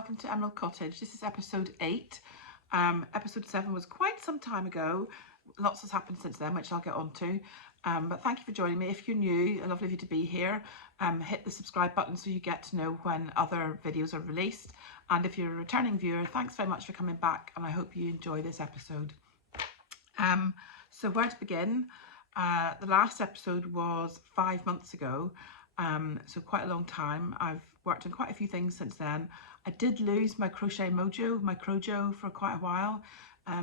welcome to Emerald Cottage. This is episode 8. Episode 7 was quite some time ago. Lots has happened since then, which I'll get on to. But thank you for joining me. If you're new, lovely of you to be here. Hit the subscribe button so you get to know when other videos are released. And if you're a returning viewer, thanks very much for coming back, and I hope you enjoy this episode. So where to begin? The last episode was 5 months ago. So quite a long time. I've worked on quite a few things since then. I did lose my crochet mojo, my crojo, for quite a while.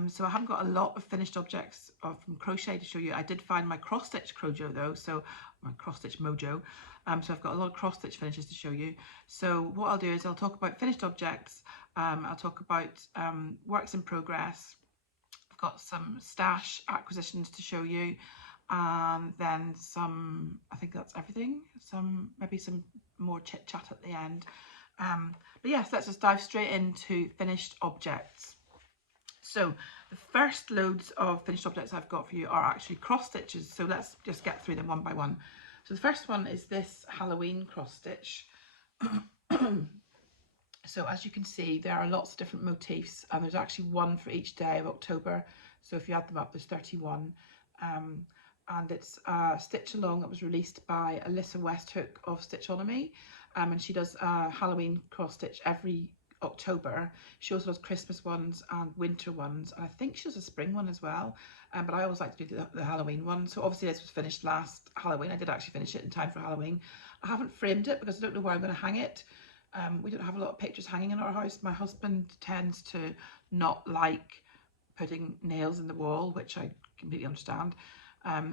So I haven't got a lot of finished objects from crochet to show you. I did find my cross stitch crojo though, so my cross stitch mojo. So I've got a lot of cross stitch finishes to show you. So what I'll do is I'll talk about finished objects. I'll talk about works in progress. I've got some stash acquisitions to show you. And then some, I think that's everything, maybe some more chit chat at the end. But yes, let's just dive straight into finished objects. So the first loads of finished objects I've got for you are actually cross stitches, so let's just get through them one by one. So the first one is this Halloween cross stitch. So as you can see, there are lots of different motifs, and there's actually one for each day of October, so if you add them up, there's 31. And it's a stitch along that was released by Alyssa Westhook of Stitchonomy, and she does a Halloween cross stitch every October. She also does Christmas ones and winter ones, and I think she does a spring one as well, but I always like to do the Halloween one. So obviously this was finished last Halloween. I did actually finish it in time for Halloween. I haven't framed it because I don't know where I'm going to hang it. We don't have a lot of pictures hanging in our house. My husband tends to not like putting nails in the wall, which I completely understand.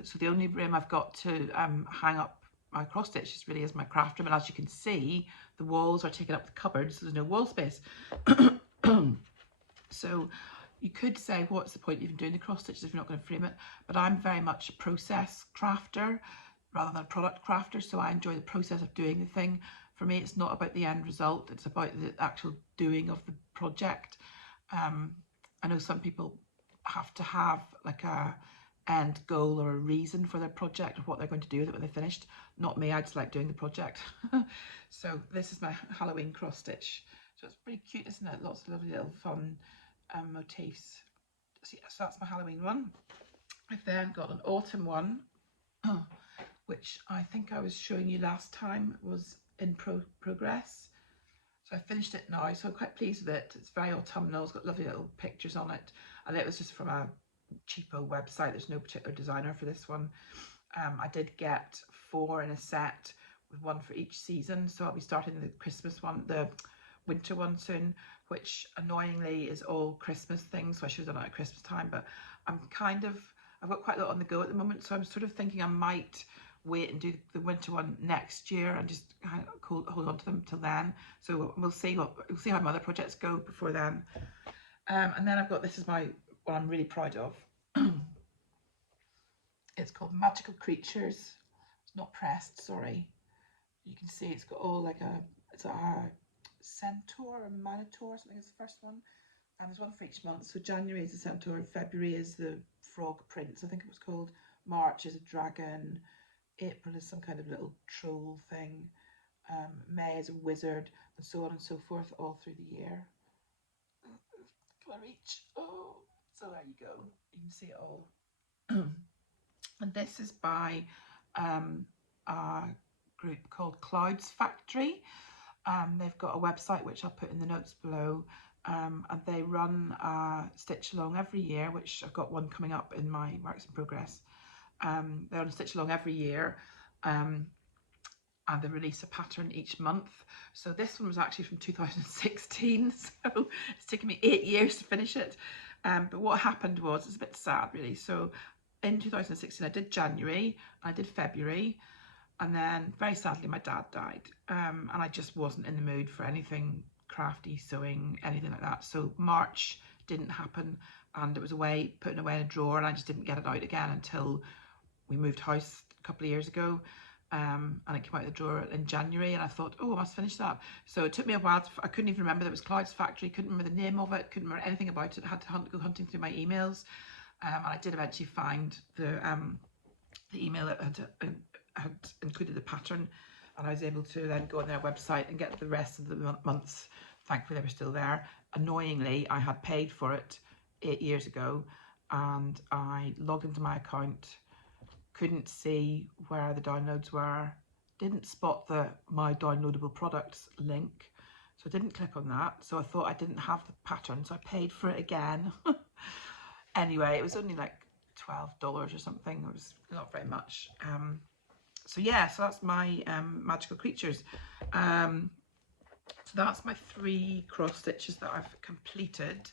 So the only room I've got to hang up my cross stitches really is my craft room, and as you can see, the walls are taking up the cupboards, so there's no wall space. So you could say, what's the point of even doing the cross stitches if you're not going to frame it? But I'm very much a process crafter rather than a product crafter, so I enjoy the process of doing the thing. For me, it's not about the end result, it's about the actual doing of the project. I know some people have to have like a end goal or a reason for their project, or what they're going to do with it when they're finished. Not me, I just like doing the project. So this is my Halloween cross stitch. So it's pretty cute, isn't it? Lots of lovely little fun motifs. So, yeah, so that's my Halloween one. I've then got an autumn one, which I think I was showing you last time was in progress. So I finished it now, so I'm quite pleased with it. It's very autumnal, it's got lovely little pictures on it, and it was just from a cheapo website. There's no particular designer for this one. I did get 4 in a set with one for each season, so I'll be starting the Christmas one, the winter one soon, which annoyingly is all Christmas things, so I should have done it at Christmas time, but I've got quite a lot on the go at the moment, so I'm sort of thinking I might wait and do the winter one next year and just hold on to them till then. So we'll see how my other projects go before then. And then I've got, this is what I'm really proud of. It's called Magical Creatures. It's not pressed, sorry. You can see it's got all it's a centaur or minotaur, something is the first one. And there's one for each month. So January is the centaur, February is the frog prince, I think it was called. March is a dragon. April is some kind of little troll thing. May is a wizard, and so on and so forth all through the year. Can I reach? Oh, so there you go. You can see it all. And this is by a group called Clouds Factory. They've got a website which I'll put in the notes below, and they run a stitch along every year, which I've got one coming up in my works in progress. They're on a stitch along every year, and they release a pattern each month. So this one was actually from 2016, so it's taken me 8 years to finish it. But what happened was, it's a bit sad really. So in 2016 I did January, I did February, and then very sadly my dad died, and I just wasn't in the mood for anything crafty, sewing, anything like that. So March didn't happen, and it was putting away in a drawer, and I just didn't get it out again until we moved house a couple of years ago. And it came out of the drawer in January, and I thought, oh, I must finish that. So it took me a while. I couldn't even remember that it was Clouds Factory, couldn't remember the name of it, couldn't remember anything about it. I had to go hunting through my emails, and I did eventually find the email that had included the pattern, and I was able to then go on their website and get the rest of the months thankfully they were still there. Annoyingly, I had paid for it 8 years ago, and I logged into my account, couldn't see where the downloads were, didn't spot the my downloadable products link, so I didn't click on that. So I thought I didn't have the pattern, so I paid for it again. Anyway, it was only like $12 or something. It was not very much. So yeah, so that's my magical creatures. So that's my 3 cross stitches that I've completed.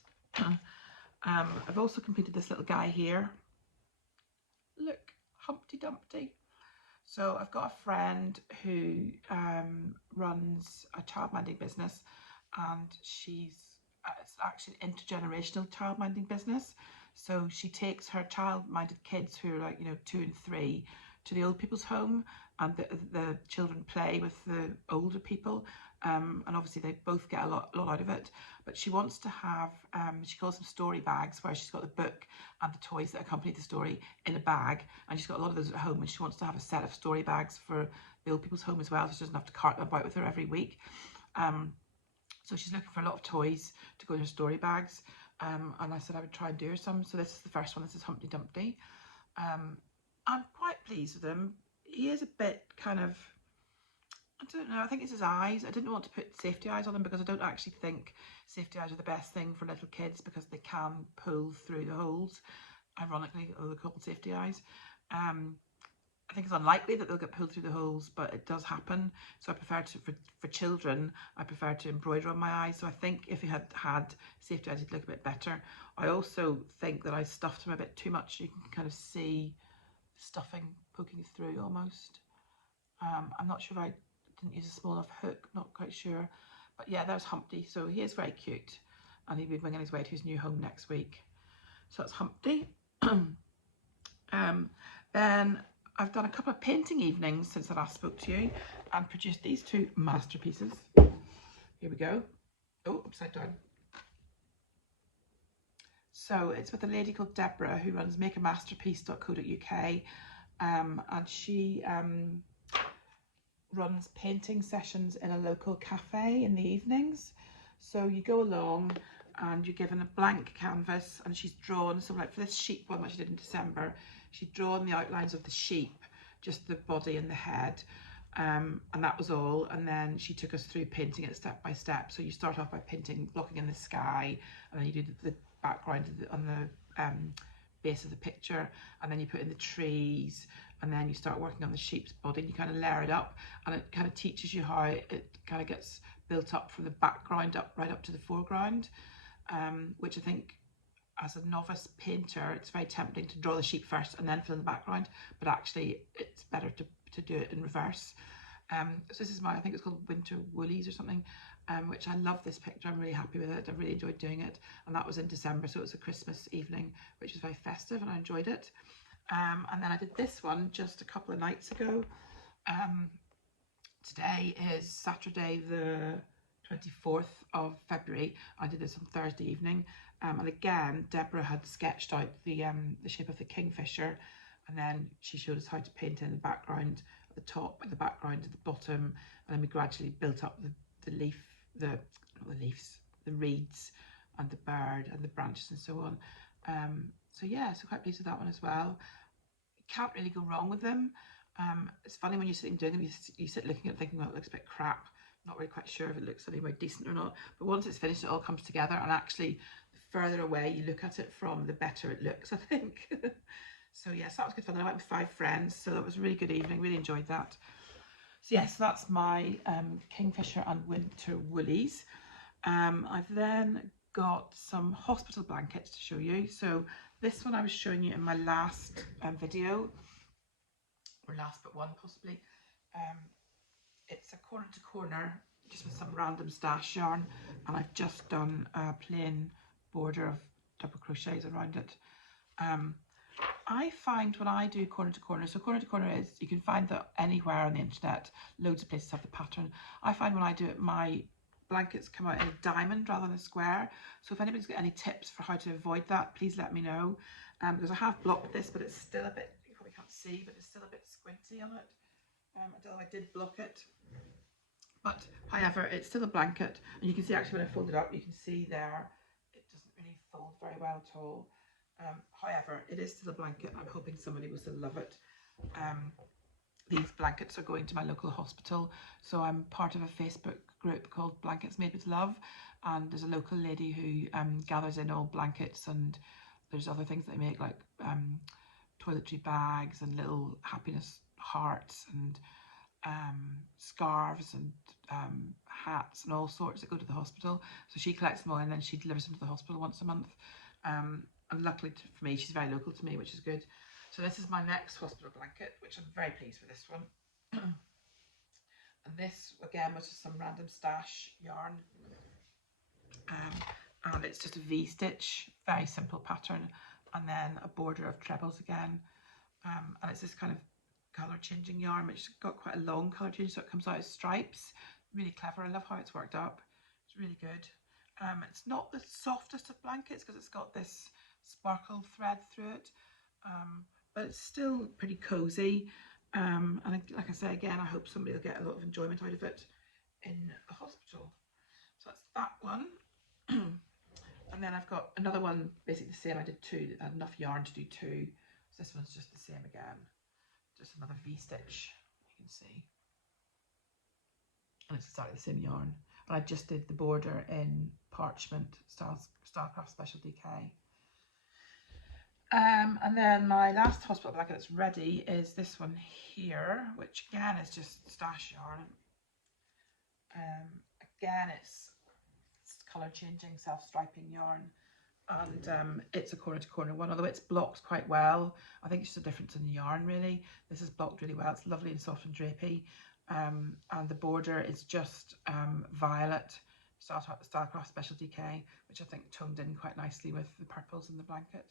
I've also completed this little guy here. Look, Humpty Dumpty. So I've got a friend who runs a childminding business, and it's actually an intergenerational childminding business. So she takes her child-minded kids who are like, 2 and 3 to the old people's home, and the children play with the older people, and obviously they both get a lot out of it. But she wants to have, she calls them story bags, where she's got the book and the toys that accompany the story in a bag, and she's got a lot of those at home, and she wants to have a set of story bags for the old people's home as well, so she doesn't have to cart them about with her every week. So she's looking for a lot of toys to go in her story bags, and I said I would try and do her some. So this is the first one. This is Humpty Dumpty. I'm quite pleased with him. He is a bit kind of, I don't know, I think it's his eyes. I didn't want to put safety eyes on him because I don't actually think safety eyes are the best thing for little kids, because they can pull through the holes. Ironically, they're called safety eyes. I think it's unlikely that they'll get pulled through the holes, but it does happen. So I prefer to, for children, I prefer to embroider on my eyes. So I think if he had safety eyes, he'd look a bit better. I also think that I stuffed him a bit too much. You can kind of see stuffing poking through almost. I'm not sure if I didn't use a small enough hook, not quite sure. But yeah, there's Humpty. So he is very cute, and he'll be winging his way to his new home next week. So that's Humpty. Then I've done a couple of painting evenings since I last spoke to you, and produced these 2 masterpieces. Here we go. Oh, upside down. So it's with a lady called Deborah, who runs makeamasterpiece.co.uk, and she runs painting sessions in a local cafe in the evenings. So you go along and you're given a blank canvas, and she's drawn, so like for this sheep one that she did in December, she'd drawn the outlines of the sheep, just the body and the head, and that was all. And then she took us through painting it step by step. So you start off by painting, blocking in the sky, and then you do the background on the base of the picture, and then you put in the trees, and then you start working on the sheep's body, and you kind of layer it up, and it kind of teaches you how it kind of gets built up from the background right up to the foreground, which I think, as a novice painter, it's very tempting to draw the sheep first and then fill in the background, but actually it's better to do it in reverse. So this is I think it's called Winter Woolies or something, which I love this picture. I'm really happy with it. I really enjoyed doing it, and that was in December, so it was a Christmas evening, which was very festive, and I enjoyed it. And then I did this one just a couple of nights ago. Today is Saturday the 24th of February. I did this on Thursday evening, and again Deborah had sketched out the shape of the kingfisher, and then she showed us how to paint in the background at the top, at the background at the bottom, and then we gradually built up the reeds and the bird and the branches and so on. So yeah, so quite pleased with that one as well. Can't really go wrong with them. It's funny when you're sitting doing them, you sit looking at it thinking, well, it looks a bit crap, not really quite sure if it looks anyway decent or not, but once it's finished, it all comes together, and actually the further away you look at it from, the better it looks, I think. So yes, that was good fun. I went with 5 friends, so that was a really good evening, really enjoyed that. So yes, that's my Kingfisher and Winter Woolies. I've then got some hospital blankets to show you. So this one I was showing you in my last video, or last but one possibly. It's a corner to corner, just with some random stash yarn, and I've just done a plain border of double crochets around it. I find when I do corner to corner, so corner to corner is, you can find that anywhere on the internet, loads of places have the pattern. I find when I do it, my blankets come out in a diamond rather than a square. So if anybody's got any tips for how to avoid that, please let me know, because I have blocked this, but it's still a bit, you probably can't see, but it's still a bit squinty on it. I don't know, I did block it, But however, it's still a blanket, and you can see actually when I fold it up, you can see there it doesn't really fold very well at all. However, it is still a blanket. I'm hoping somebody will still love it. These blankets are going to my local hospital, so I'm part of a Facebook group called Blankets Made with Love, and there's a local lady who gathers in all blankets, and there's other things they make like toiletry bags and little happiness hearts and scarves and hats and all sorts that go to the hospital. So she collects them all and then she delivers them to the hospital once a month. And luckily for me, she's very local to me, which is good. So this is my next hospital blanket, which I'm very pleased with this one. And this again was just some random stash yarn. And it's just a V-stitch, very simple pattern, and then a border of trebles again. And it's this kind of colour changing yarn, which has got quite a long colour change, so it comes out as stripes. Really clever. I love how it's worked up. It's really good. It's not the softest of blankets because it's got this sparkle thread through it, but it's still pretty cosy. And like I say again, I hope somebody will get a lot of enjoyment out of it in the hospital. So that's that one. And then I've got another one, basically the same. I did two, I had enough yarn to do two. So this one's just the same again. Just another V-stitch, you can see. And it's exactly the same yarn. And I just did the border in parchment, Starcraft Special DK. And then my last hospital blanket that's ready is this one here, which again is just stash yarn. Again, it's colour changing, self-striping yarn, and it's a corner to corner one, although it's blocked quite well. I think it's just a difference in the yarn really. This is blocked really well. It's lovely and soft and drapey, and the border is just violet Starcraft Special DK, which I think toned in quite nicely with the purples in the blanket.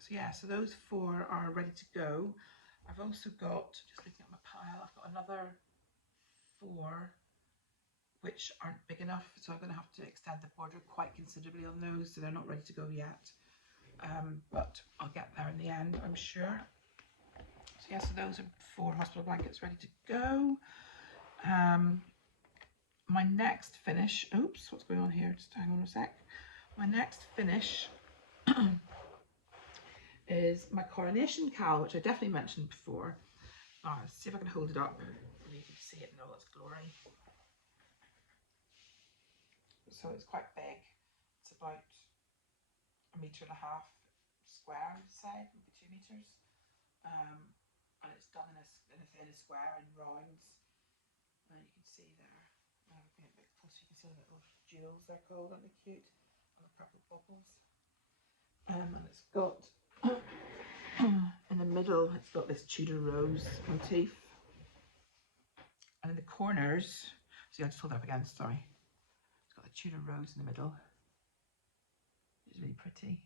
So yeah, so those four are ready to go. I've also got, just looking at my pile, I've got another four which aren't big enough, so I'm going to have to extend the border quite considerably on those, so they're not ready to go yet, but I'll get there in the end, I'm sure. So yeah, so those are four hospital blankets ready to go. My next finish, oops, what's going on here, just hang on a sec. My next finish is my Coronation cowl, which I definitely mentioned before. Let's see if I can hold it up and you can see it in all its glory. So it's quite big. It's about 1.5 meters square, I would say, maybe 2 meters. And it's done in a square in rounds. And you can see there. I'll bring it a bit closer. You can see the little jewels they're called, aren't they cute? And the purple bubbles. And it's got in the middle, it's got this Tudor rose motif. And in the corners, see, I just hold it up again, sorry. It's got the Tudor rose in the middle. It's really pretty.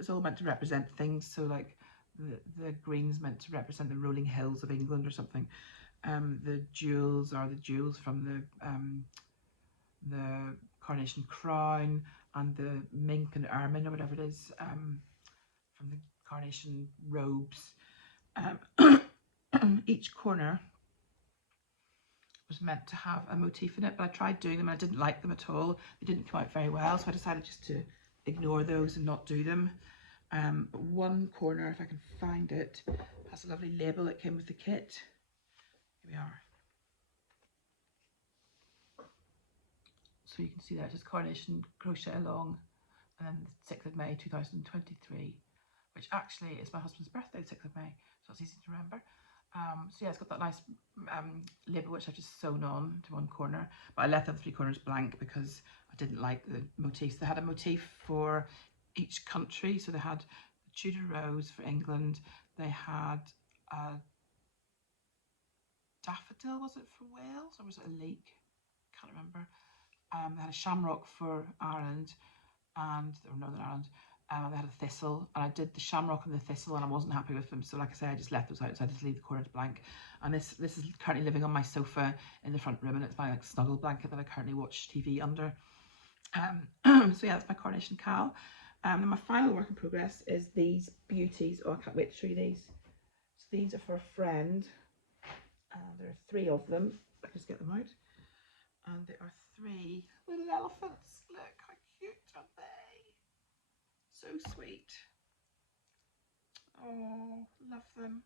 It's all meant to represent things. So like the green's meant to represent the rolling hills of England or something. The jewels are the jewels from the Coronation crown, and the mink and ermine or whatever it is from the Coronation robes. Each corner was meant to have a motif in it, but I tried doing them and I didn't like them at all. They didn't come out very well, so I decided just to ignore those and not do them. But one corner, if I can find it, has a lovely label that came with the kit. Here we are. So you can see there, it says Coronation Crochet Along, and then 6th of May 2023, which actually is my husband's birthday, 6th of May, so it's easy to remember. So yeah, it's got that nice label which I've just sewn on to one corner, but I left the other 3 corners blank because I didn't like the motifs. They had a motif for each country, so they had the Tudor rose for England, they had a daffodil, was it for Wales, or was it a leek? Can't remember. They had a shamrock for Ireland, or Northern Ireland. They had a thistle, and I did the shamrock and the thistle, and I wasn't happy with them. So like I say, I just left those out, so I just leave the corners blank. And this is currently living on my sofa in the front room, and it's my like snuggle blanket that I currently watch TV under. So yeah, that's my Coronation cowl. And my final work in progress is these beauties. Oh, I can't wait to show you these. So these are for a friend. There are 3 of them. I can just get them out. And there are 3 little elephants. Look how cute are they? So sweet. Oh, love them.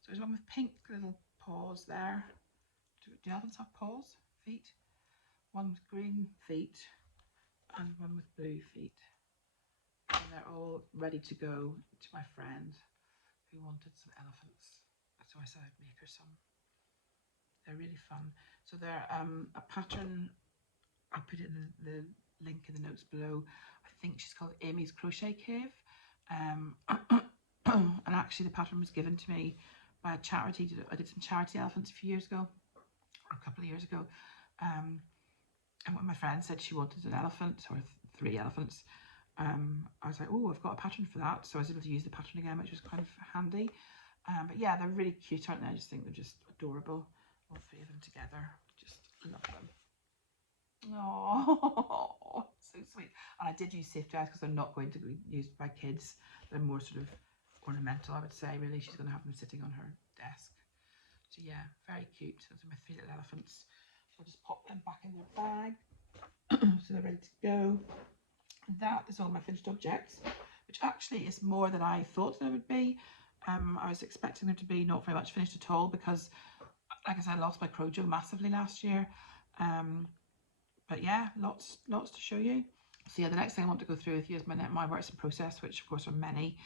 So there's one with pink little paws there. Do elephants have paws? Feet? One with green feet and one with blue feet. And they're all ready to go to my friend who wanted some elephants. So I said I'd make her some. They're really fun. So they're a pattern. I'll put it in the link in the notes below. I think she's called Amy's Crochet Cave. And actually the pattern was given to me by a charity. I did some charity elephants a few years ago, or a couple of years ago. And when my friend said she wanted an elephant, or 3 elephants, I was like, oh, I've got a pattern for that. So I was able to use the pattern again, which was kind of handy. But yeah, they're really cute, aren't they? I just think they're just adorable. All 3 of them together. Just love them. Oh, so sweet. And I did use safe jazz because they're not going to be used by kids. They're more sort of ornamental, I would say, really. She's going to have them sitting on her desk. So yeah, very cute. Those are my 3 little elephants. So I'll just pop them back in their bag. So they're ready to go. That is all my finished objects, which actually is more than I thought there would be. I was expecting there to be not very much finished at all because, like I said, I lost my Crojo massively last year. But yeah, lots to show you. So yeah, the next thing I want to go through with you is my works in process, which of course are many.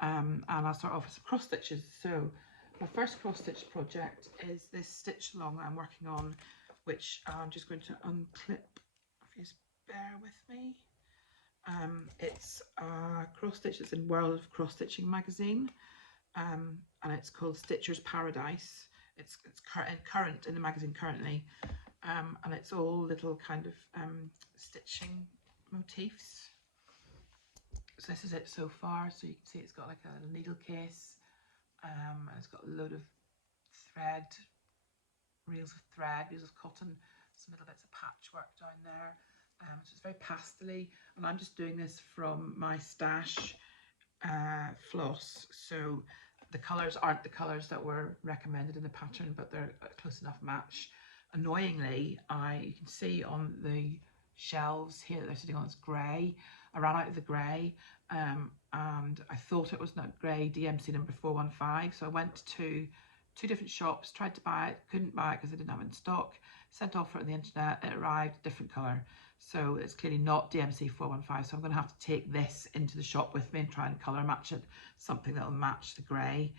And I'll start off with some cross stitches. So my first cross stitch project is this stitch along that I'm working on, which I'm just going to unclip. If you just bear with me. It's a cross stitch that's in World of Cross Stitching magazine, and it's called Stitcher's Paradise. It's current in the magazine currently, and it's all little kind of stitching motifs. So this is it so far. So you can see it's got like a needle case, and it's got a load of thread, reels of thread, reels of cotton, some little bits of patchwork down there. So it's very pastel-y, and I'm just doing this from my stash floss. So the colours aren't the colours that were recommended in the pattern, but they're a close enough match. Annoyingly, you can see on the shelves here that they're sitting on, it's grey. I ran out of the grey, and I thought it was not grey DMC number 415, so I went to 2 different shops, tried to buy it, couldn't buy it because they didn't have it in stock, sent off for it on the internet, it arrived, different colour. So it's clearly not DMC 415, so I'm going to have to take this into the shop with me and try and colour match it, something that will match the grey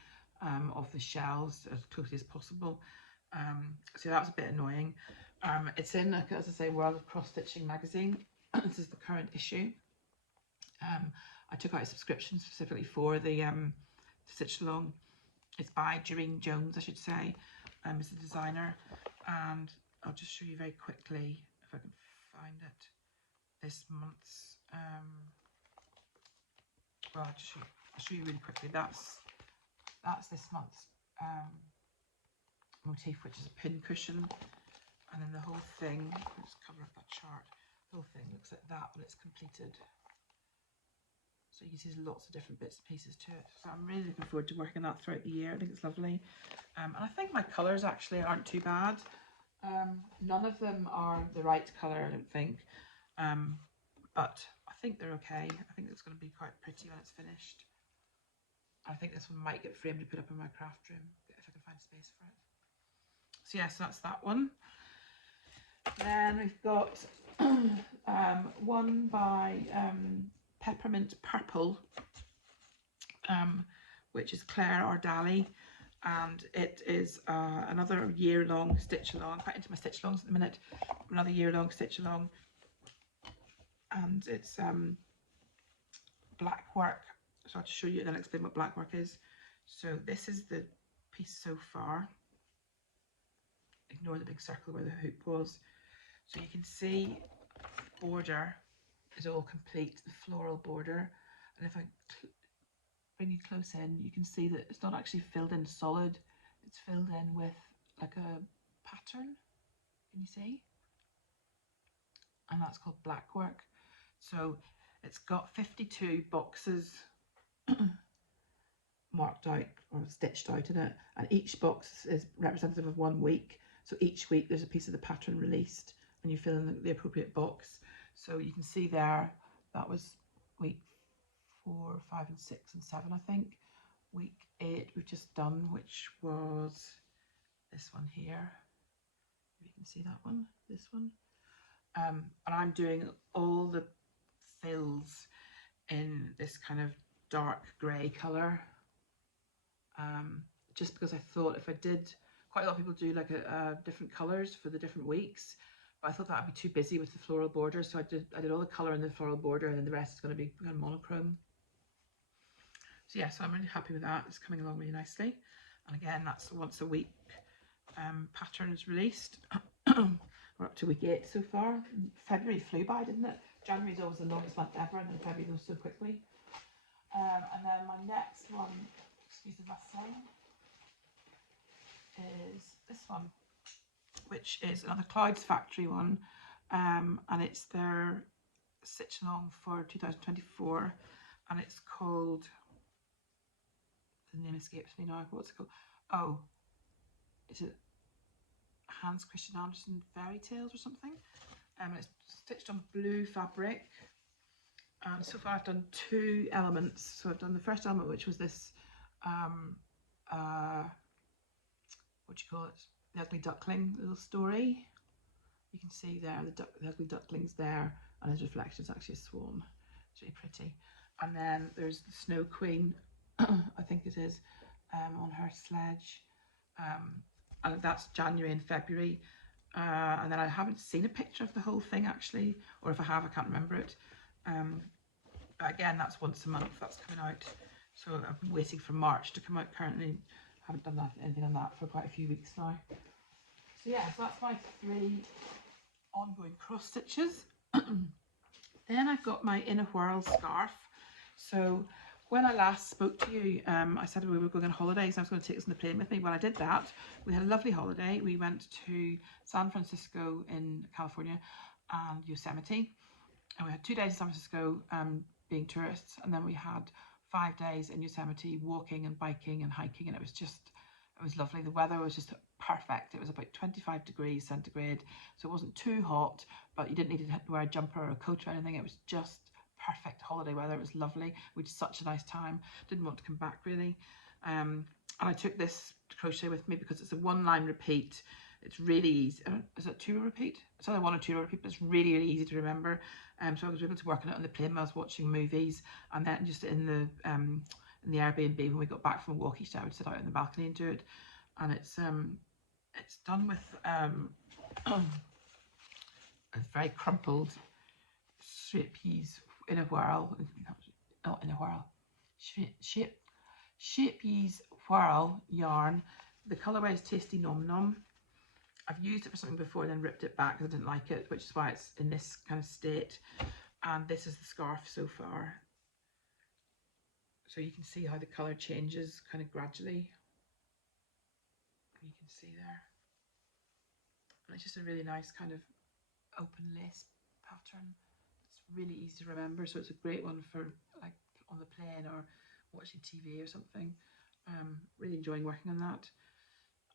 of the shells as closely as possible. So that was a bit annoying. It's in, as I say, World of Cross Stitching magazine. This is the current issue. I took out a subscription specifically for the stitch along. It's by Doreen Jones, I should say, is the designer, and I'll just show you very quickly if I can find it. This month's well, I'll show you really quickly. That's this month's motif, which is a pin cushion, and then the whole thing, let's cover up that chart, the whole thing looks like that when it's completed. So you can see there's lots of different bits and pieces to it. So I'm really looking forward to working that throughout the year. I think it's lovely. And I think my colours actually aren't too bad. None of them are the right colour, I don't think. But I think they're okay. I think it's going to be quite pretty when it's finished. I think this one might get framed to put up in my craft room, if I can find space for it. So yes, that's that one. Then we've got one by Peppermint Purple, which is Claire Ordali, and it is another year-long stitch along. Quite into my stitch alongs at the minute. Another year-long stitch along, and it's black work. So I'll just show you and then explain what black work is. So this is the piece so far. Ignore the big circle where the hoop was. So you can see the border is all complete, the floral border, and if I bring you close in, you can see that it's not actually filled in solid, it's filled in with like a pattern. Can you see? And that's called black work. So it's got 52 boxes marked out or stitched out in it, and each box is representative of 1 week. So each week there's a piece of the pattern released, and you fill in the appropriate box. So you can see there, that was week 4, 5 and 6 and 7, I think. Week 8 we've just done, which was this one here. You can see that one, this one. And I'm doing all the fills in this kind of dark grey colour, just because I thought if I did, quite a lot of people do like different colours for the different weeks, but I thought that would be too busy with the floral border, so I did all the colour in the floral border, and then the rest is going to be kind of monochrome. So yeah, so I'm really happy with that. It's coming along really nicely, and again, that's once a week pattern is released. We're up to week 8 so far. February flew by, didn't it? January is always the longest month ever, and then February goes so quickly. And then my next one, excuse the rustling, is this one, which is another Clouds Factory one, and it's their Stitch Along for 2024, and it's called, the name escapes me now, what's it called? Oh, is it Hans Christian Andersen Fairy Tales or something? And it's stitched on blue fabric. And so far I've done 2 elements. So I've done the first element, which was this, what do you call it? The Ugly Duckling little story. You can see there the ugly duckling's there, and his reflection is actually a swan. It's really pretty. And then there's the Snow Queen, I think it is, on her sledge. And that's January and February. And then I haven't seen a picture of the whole thing actually, or if I have, I can't remember it. But again, that's once a month, that's coming out. So I'm waiting for March to come out currently. I haven't done anything on that for quite a few weeks now. So yeah, so that's my 3 ongoing cross stitches. Then I've got my In a Whirl scarf. So when I last spoke to you, I said we were going on holidays and I was going to take this on the plane with me. Well, I did that. We had a lovely holiday. We went to San Francisco in California and Yosemite. And we had 2 days in San Francisco being tourists, and then we had 5 days in Yosemite walking and biking and hiking, and it was lovely. The weather was just perfect. It was about 25 degrees centigrade, so it wasn't too hot, but you didn't need to wear a jumper or a coat or anything. It was just perfect holiday weather. It was lovely. We had such a nice time. Didn't want to come back really. And I took this crochet with me because it's a 1-line repeat. It's really easy. Is it a 2-row repeat? It's either 1 or 2-row repeat, but it's really, really easy to remember. So I was able to work on it on the plane while I was watching movies, and then just in the Airbnb when we got back from a walk each day, I would sit out on the balcony and do it. And it's done with a very crumpled Shapeys In a Whirl, not In a Whirl, Shapeys Whirl yarn. The colourway is Tasty Nom Nom. I've used it for something before and then ripped it back because I didn't like it, which is why it's in this kind of state. And this is the scarf so far. So you can see how the colour changes kind of gradually. You can see there. And it's just a really nice kind of open lace pattern. It's really easy to remember, so it's a great one for like on the plane or watching TV or something. Really enjoying working on that.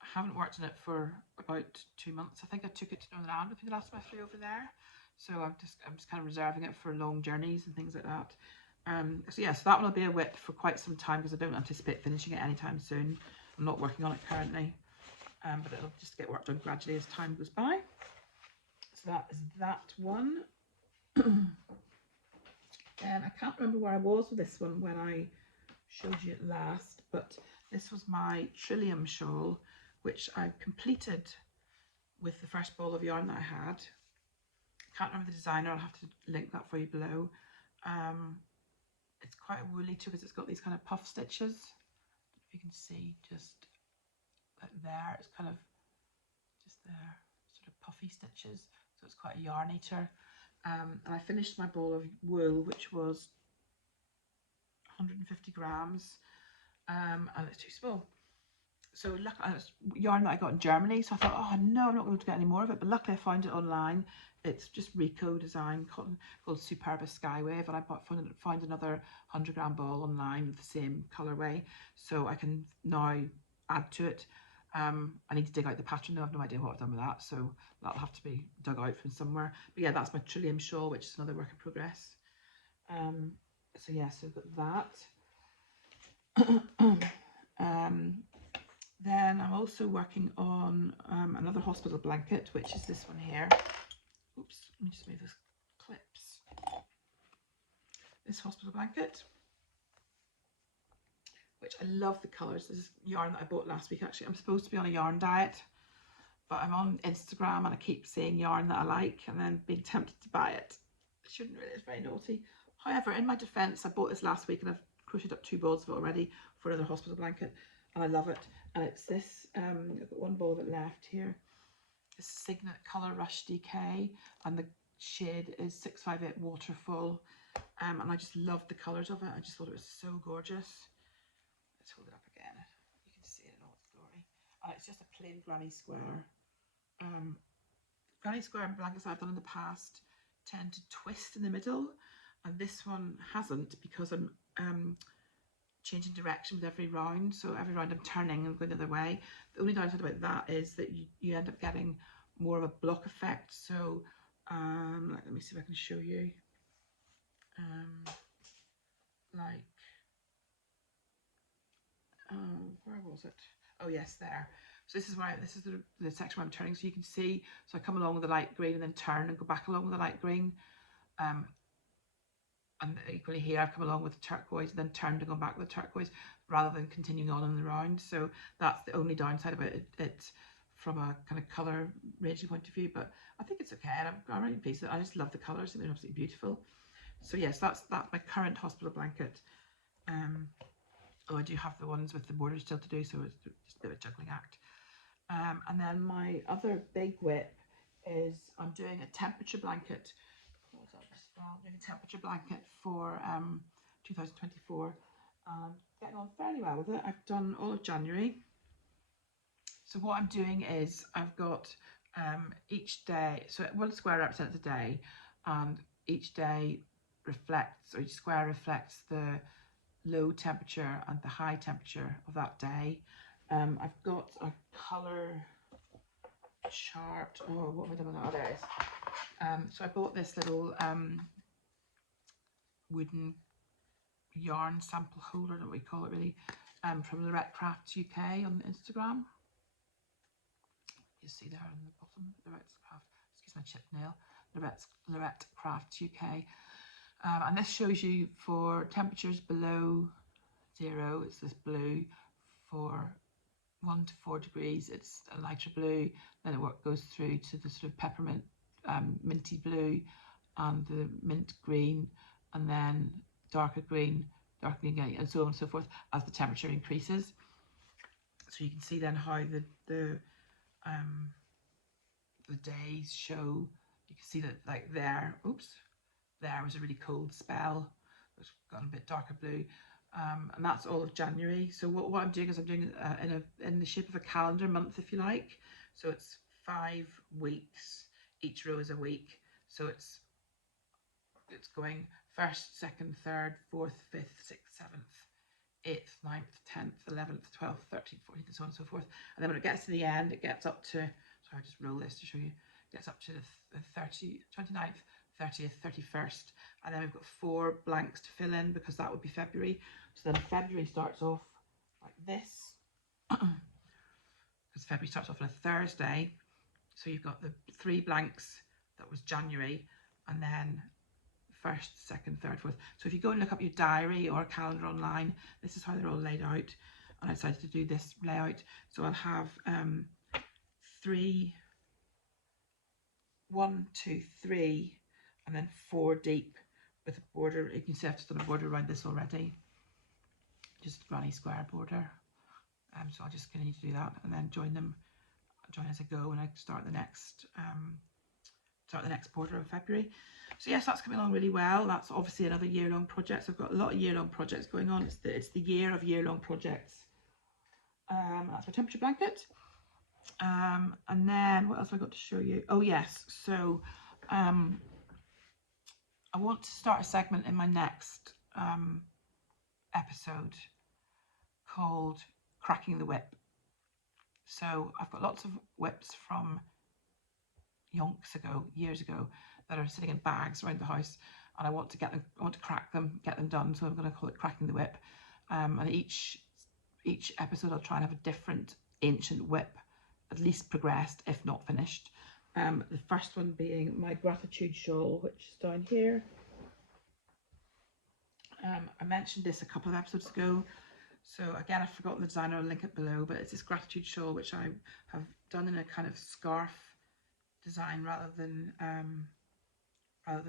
I haven't worked on it for about 2 months. I think I took it to Northern Ireland with me the last time I flew over there. So I'm just kind of reserving it for long journeys and things like that. So yeah, so that one will be a whip for quite some time because I don't anticipate finishing it anytime soon. I'm not working on it currently, but it'll just get worked on gradually as time goes by. So that is that one. And I can't remember where I was with this one when I showed you it last, but this was my Trillium shawl, which I completed with the first ball of yarn that I had. Can't remember the designer, I'll have to link that for you below. It's quite woolly too because it's got these kind of puff stitches. If you can see, just like there, it's kind of just there, sort of puffy stitches. So it's quite a yarn eater. And I finished my ball of wool, which was 150 grams, and it's too small. So luckily, it's yarn that I got in Germany, so I thought, oh no, I'm not going to get any more of it, but luckily I found it online. it's just Rico design cotton called Superba Skywave, and I found another 100-gram ball online with the same colorway, so I can now add to it. I need to dig out the pattern though. I have no idea what I've done with that, so that'll have to be dug out from somewhere. But yeah, that's my Trillium shawl, which is another work in progress. So yeah, so I've got that. Then I'm also working on another hospital blanket, which is this one here. Oops, let me just move this clips. This hospital blanket, which I love the colours. This is yarn that I bought last week actually. I'm supposed to be on a yarn diet, but I'm on Instagram and I keep seeing yarn that I like and then being tempted to buy it. I shouldn't really, it's very naughty. However, in my defence, I bought this last week and I've crocheted up 2 balls of it already for another hospital blanket, and I love it. And it's this, I've got 1 ball of it left here. It's Signet Colour Rush DK, and the shade is 658 Waterfall. And I just loved the colours of it. I just thought it was so gorgeous. Let's hold it up again. You can see it in all its glory. And it's just a plain granny square. Granny square blankets I've done in the past tend to twist in the middle, and this one hasn't, because I'm changing direction with every round. So every round I'm turning and going the other way. The only downside about that is that you end up getting more of a block effect. So let me see if I can show you. Where was it? Oh yes, there. So this is the section where I'm turning, so you can see. So I come along with the light green and then turn and go back along with the light green. And equally here, I've come along with the turquoise and then turned and gone back with the turquoise, rather than continuing on in the round. So that's the only downside about it from a kind of colour ranging point of view. But I think it's okay, and I'm really pleased with it. I just love the colours, and they're absolutely beautiful. So yes, that's my current hospital blanket. Oh, I do have the ones with the borders still to do, so it's just a bit of a juggling act. And then my other big whip is I'm doing a temperature blanket. I'm doing a temperature blanket for 2024. Getting on fairly well with it. I've done all of January. So what I'm doing is I've got each day, so 1 square represents a day, and each day reflects, or each square reflects the low temperature and the high temperature of that day. I've got a colour chart. Oh, what have I done with that? Oh, there it is. So I bought this little wooden yarn sample holder, I don't know what we call it really, from Lorette Crafts UK on Instagram. You see there on the bottom, Lorette's Craft, excuse my chipped nail, Lorette Crafts UK. And this shows you for temperatures below 0, it's this blue. For 1 to 4 degrees, it's a lighter blue. Then it goes through to the sort of peppermint, minty blue, and the mint green, and then darker green again, and so on and so forth as the temperature increases. So you can see then how the days show. You can see that, like there was a really cold spell, it's gone a bit darker blue, and that's all of January. So what I'm doing is I'm doing it in the shape of a calendar month, if you like. So it's 5 weeks, each row is a week, so it's going 1st, 2nd, 3rd, 4th, 5th, 6th, 7th, 8th, 9th, 10th, 11th, 12th, 13th, 14th, and so on and so forth. And then when it gets to the end, it gets up to, sorry, I'll just roll this to show you, it gets up to the 29th, 30th, 31st, and then we've got 4 blanks to fill in, because that would be February. So then February starts off like this, because February starts off on a Thursday. So you've got the 3 blanks that was January, and then 1st, 2nd, 3rd, 4th. So if you go and look up your diary or a calendar online, this is how they're all laid out. And I decided to do this layout. So I'll have 3, 1, 2, 3, and then 4 deep with a border. You can see I've just done a border around this already, just a granny square border. So I'll just continue to do that, and then join as I go, and I start the next border of February. So yes, that's coming along really well. That's obviously another year-long project. So I've got a lot of year-long projects going on. It's the year of year-long projects. That's my temperature blanket. And then what else have I got to show you? Oh yes, so I want to start a segment in my next episode called Cracking the Whip. So I've got lots of whips from yonks ago, years ago, that are sitting in bags around the house, and I want to get them, I want to crack them, get them done. So I'm going to call it Cracking the Whip. And each episode I'll try and have a different ancient whip, at least progressed, if not finished. The first one being my gratitude shawl, which is down here. I mentioned this a couple of episodes ago, so again I've forgotten the designer, I'll link it below, but it's this gratitude shawl which I have done in a kind of scarf design rather than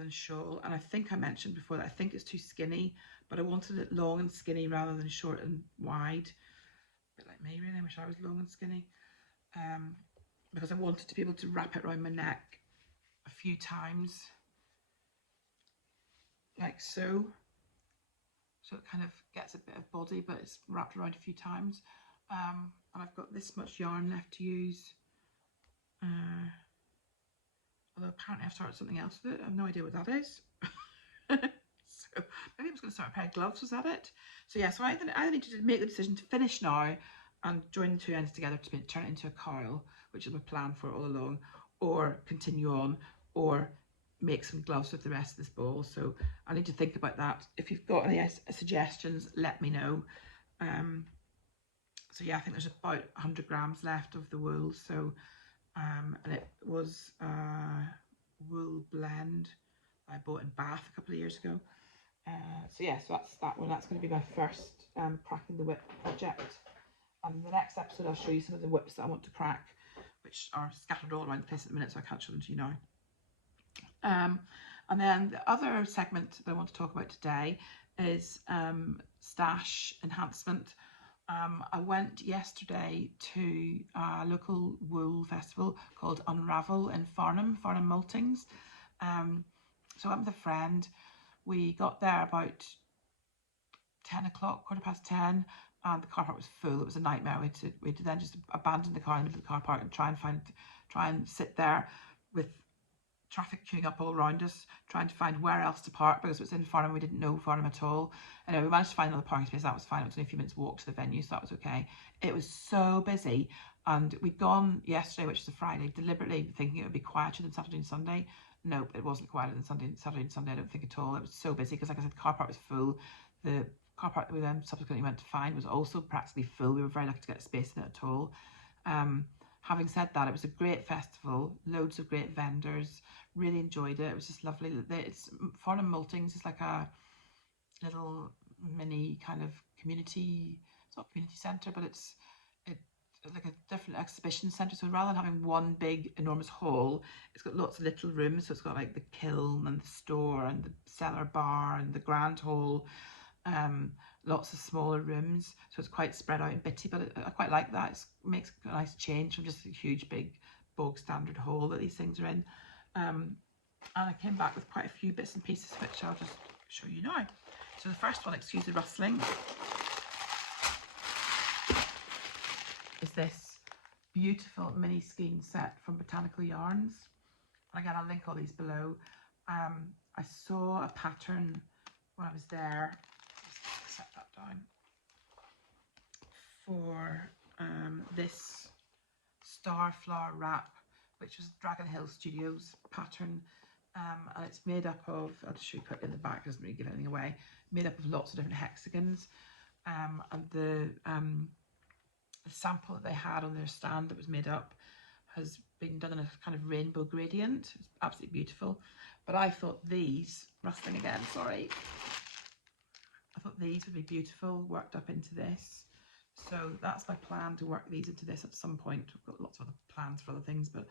shawl. And I think I mentioned before that I think it's too skinny, but I wanted it long and skinny rather than short and wide. A bit like me really, I wish I was long and skinny, because I wanted to be able to wrap it around my neck a few times, like so. So it kind of gets a bit of body, but it's wrapped around a few times. And I've got this much yarn left to use. Although apparently I've started something else with it. I have no idea what that is. So maybe I'm just going to start a pair of gloves. Was that it? So yeah, so I need to make the decision to finish now and join the two ends together to turn it into a cowl, which is my plan for it all along, or continue on, or make some gloves with the rest of this ball. So I need to think about that. If you've got any suggestions, let me know. So yeah, I think there's about 100 grams left of the wool. So and it was a wool blend I bought in Bath a couple of years ago. So yeah, so that's that one. That's going to be my first Cracking the Whip project. And the next episode I'll show you some of the whips that I want to crack, which are scattered all around the place at the minute, so I can't show them to you now. And then the other segment that I want to talk about today is stash enhancement. I went yesterday to a local wool festival called Unravel in Farnham Maltings. So I went with a friend. We got there about 10 o'clock, 10:15, and the car park was full. It was a nightmare. We had to then just abandon the car in the middle of the car park and try and sit there with traffic queuing up all around us, trying to find where else to park, because it was in Farnham. We didn't know Farnham at all. Anyway, we managed to find another parking space. That was fine. It was only a few minutes walk to the venue, so that was okay. It was so busy, and we'd gone yesterday, which is a Friday, deliberately thinking it would be quieter than Saturday and Sunday. Nope, it wasn't quieter than Saturday and Sunday, I don't think at all. It was so busy because, like I said, the car park was full. The car park that we then subsequently went to find was also practically full. We were very lucky to get a space in it at all. Having said that, it was a great festival, loads of great vendors, really enjoyed it. It was just lovely. Farnham Maltings is like a little mini kind of community, it's not community centre, but it's like a different exhibition centre. So rather than having one big enormous hall, it's got lots of little rooms. So it's got like the kiln and the store and the cellar bar and the grand hall, lots of smaller rooms, so it's quite spread out and bitty, but I quite like that. It makes a nice change from just a huge big bog standard hall that these things are in. And I came back with quite a few bits and pieces, which I'll just show you now. So the first one, excuse the rustling, is this beautiful mini skein set from Botanical Yarns. And again, I'll link all these below. I saw a pattern when I was there. Let's set that down. For this Starflower wrap, which was Dragon Hill Studios pattern. And it's made up of, I'll just show you quickly in the back, doesn't really give anything away, made up of lots of different hexagons. And the sample that they had on their stand that was made up has been done in a kind of rainbow gradient. It's absolutely beautiful. But I thought these, rustling again, sorry. I thought these would be beautiful, worked up into this. So that's my plan, to work these into this at some point. I've got lots of other plans for other things, but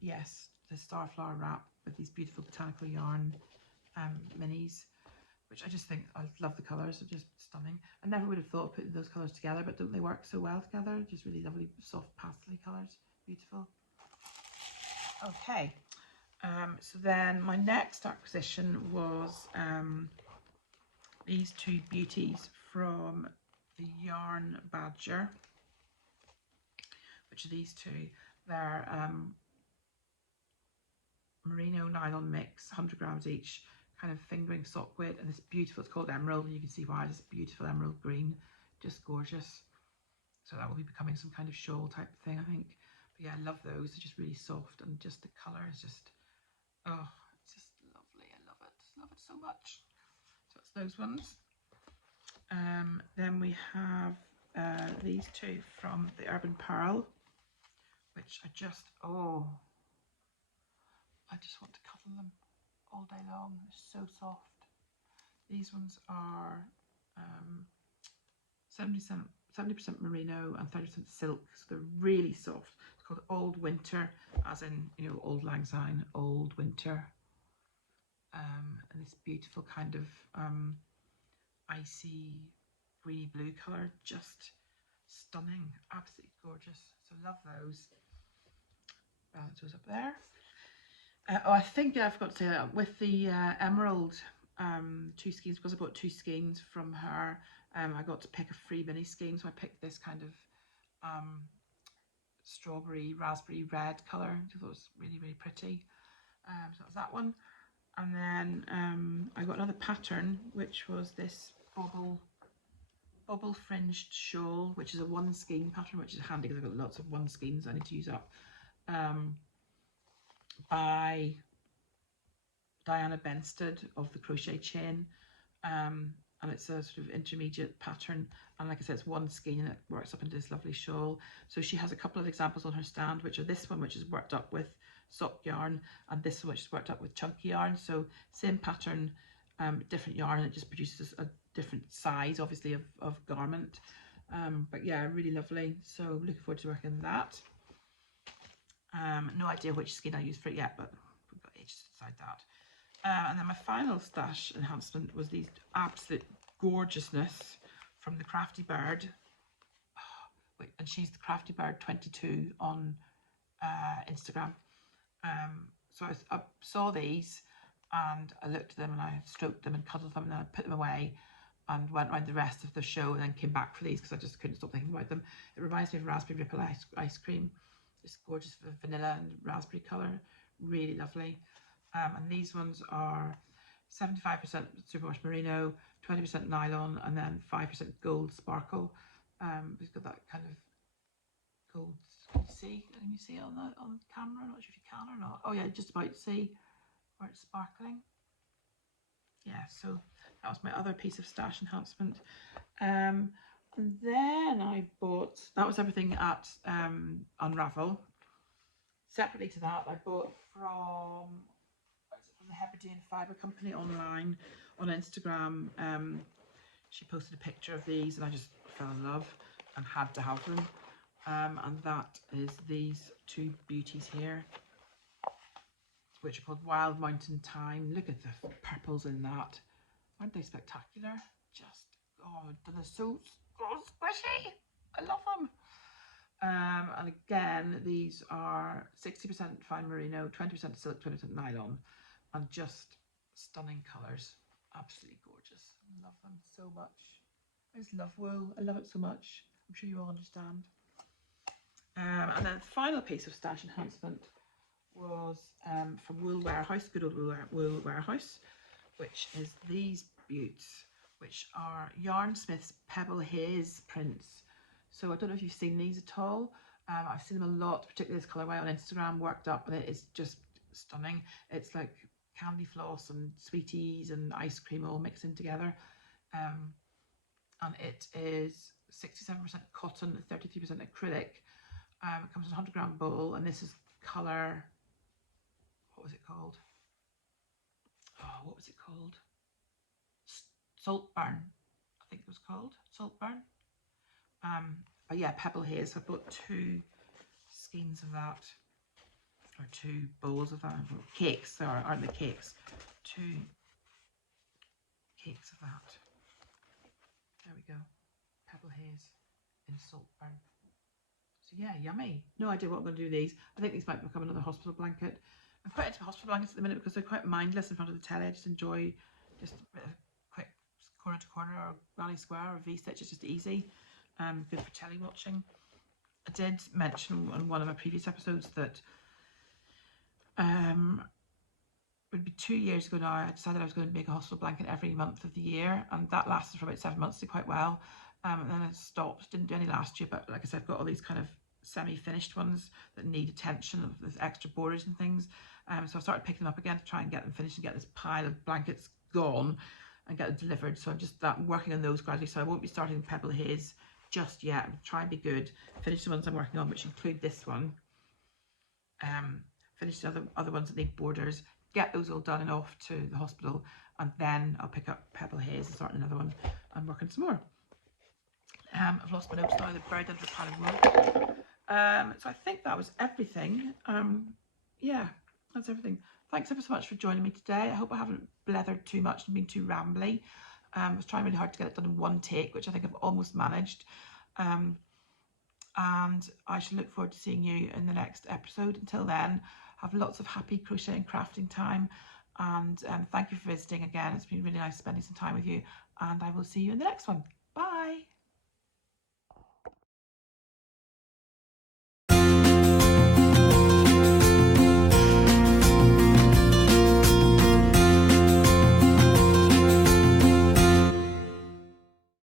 yes, the Starflower wrap with these beautiful Botanical Yarn minis, which I just think, I love the colours, they're just stunning. I never would have thought of putting those colours together, but don't they work so well together? Just really lovely, soft pastel colours, beautiful. Okay, so then my next acquisition was these two beauties from the Yarn Badger, which are these two. They're merino nylon mix, 100 grams each, kind of fingering sock weight, and it's beautiful. It's called Emerald, and you can see why. It's beautiful emerald green, just gorgeous. So that will be becoming some kind of shawl type thing, I think. But yeah, I love those. They're just really soft, and just the colour is just, oh, it's just lovely. I love it so much. So it's those ones. Then we have these two from the Urban Pearl, which are just, oh, I just want to cuddle them all day long. They're so soft. These ones are 70% merino and 30% silk, so they're really soft. It's called Old Winter, as in, you know, Old Lang Syne, Old Winter. And this beautiful kind of icy greeny blue colour, just stunning, absolutely gorgeous. So love those. Balance those up there. Oh, I think I forgot to say that with the Emerald 2 skeins, because I bought 2 skeins from her, I got to pick a free mini skein, so I picked this kind of strawberry, raspberry red colour, which I thought was really, really pretty. So that was that one. And then I got another pattern, which was this bobble fringed shawl, which is a 1 skein pattern, which is handy because I've got lots of 1 skeins I need to use up, by Diana Benstead of the Crochet Chain, and it's a sort of intermediate pattern, and like I said, it's 1 skein and it works up into this lovely shawl. So she has a couple of examples on her stand, which are this one, which is worked up with sock yarn, and this one, which is worked up with chunky yarn. So same pattern, different yarn, and it just produces a different size, obviously, of garment. But yeah, really lovely. So looking forward to working that. No idea which skein I use for it yet, but we've got ages to decide that. And then my final stash enhancement was these absolute gorgeousness from the Crafty Bird. Oh, wait, and she's the Crafty Bird 22 on Instagram. So I saw these and I looked at them and I stroked them and cuddled them, and then I put them away and went around the rest of the show and then came back for these because I just couldn't stop thinking about them. It reminds me of Raspberry Ripple ice cream. It's gorgeous vanilla and raspberry colour, really lovely. And these ones are 75% superwash merino, 20% nylon, and then 5% gold sparkle. It's got that kind of gold. Can you see on camera? I'm not sure if you can or not. Oh yeah, just about to see where it's sparkling. Yeah, so that was my other piece of stash enhancement. And then I bought, that was everything at Unravel. Separately to that, I bought from the Hebridean Fibre Company online on Instagram. She posted a picture of these and I just fell in love and had to have them. And that is these 2 beauties here, which are called Wild Mountain Thyme. Look at the purples in that. Aren't they spectacular? Just, oh, they're so squishy. I love them. And again, these are 60% fine merino, 20% silk, 20% nylon, and just stunning colours. Absolutely gorgeous. I love them so much. I just love wool. I love it so much. I'm sure you all understand. And then the final piece of stash enhancement was from Wool Warehouse, good old Wool Warehouse, which is these beauts, which are Yarnsmith's Pebble Haze prints. So I don't know if you've seen these at all. I've seen them a lot, particularly this colourway on Instagram, worked up, and it is just stunning. It's like candy floss and sweeties and ice cream all mixed in together. And it is 67% cotton, 33% acrylic. It comes in a 100-gram bowl, and this is colour, what was it called? Oh, what was it called? Saltburn, I think it was called, Saltburn. But yeah, Pebble Haze. So I bought 2 skeins of that, or 2 bowls of that. Cakes, sorry, aren't they cakes? 2 cakes of that. There we go. Pebble Haze in Saltburn. So yeah, yummy. No idea what I'm going to do with these. I think these might become another hospital blanket. I'm quite into hospital blankets at the minute because they're quite mindless in front of the telly. I just enjoy just a bit of quick corner to corner or granny square or V-stitch. It's just easy. Good for telly watching. I did mention on one of my previous episodes that would be 2 years ago now, I decided I was going to make a hospital blanket every month of the year, and that lasted for about 7 months, did quite well. And then I stopped, didn't do any last year, but like I said, I've got all these kind of semi-finished ones that need attention with extra borders and things. So I started picking them up again to try and get them finished and get this pile of blankets gone and get them delivered. So I'm just working on those gradually. So I won't be starting Pebble Haze just yet. I'm trying to be good, finish the ones I'm working on, which include this one. Finish the other ones that need borders, get those all done and off to the hospital, and then I'll pick up Pebble Haze and start another one and work on some more. I've lost my notes now, they're buried under a pile of wood. So I think that was everything. Yeah, that's everything. Thanks ever so much for joining me today. I hope I haven't blethered too much and been too rambly. I was trying really hard to get it done in one take, which I think I've almost managed. And I shall look forward to seeing you in the next episode. Until then, have lots of happy crochet and crafting time, and thank you for visiting again. It's been really nice spending some time with you, and I will see you in the next one. Bye.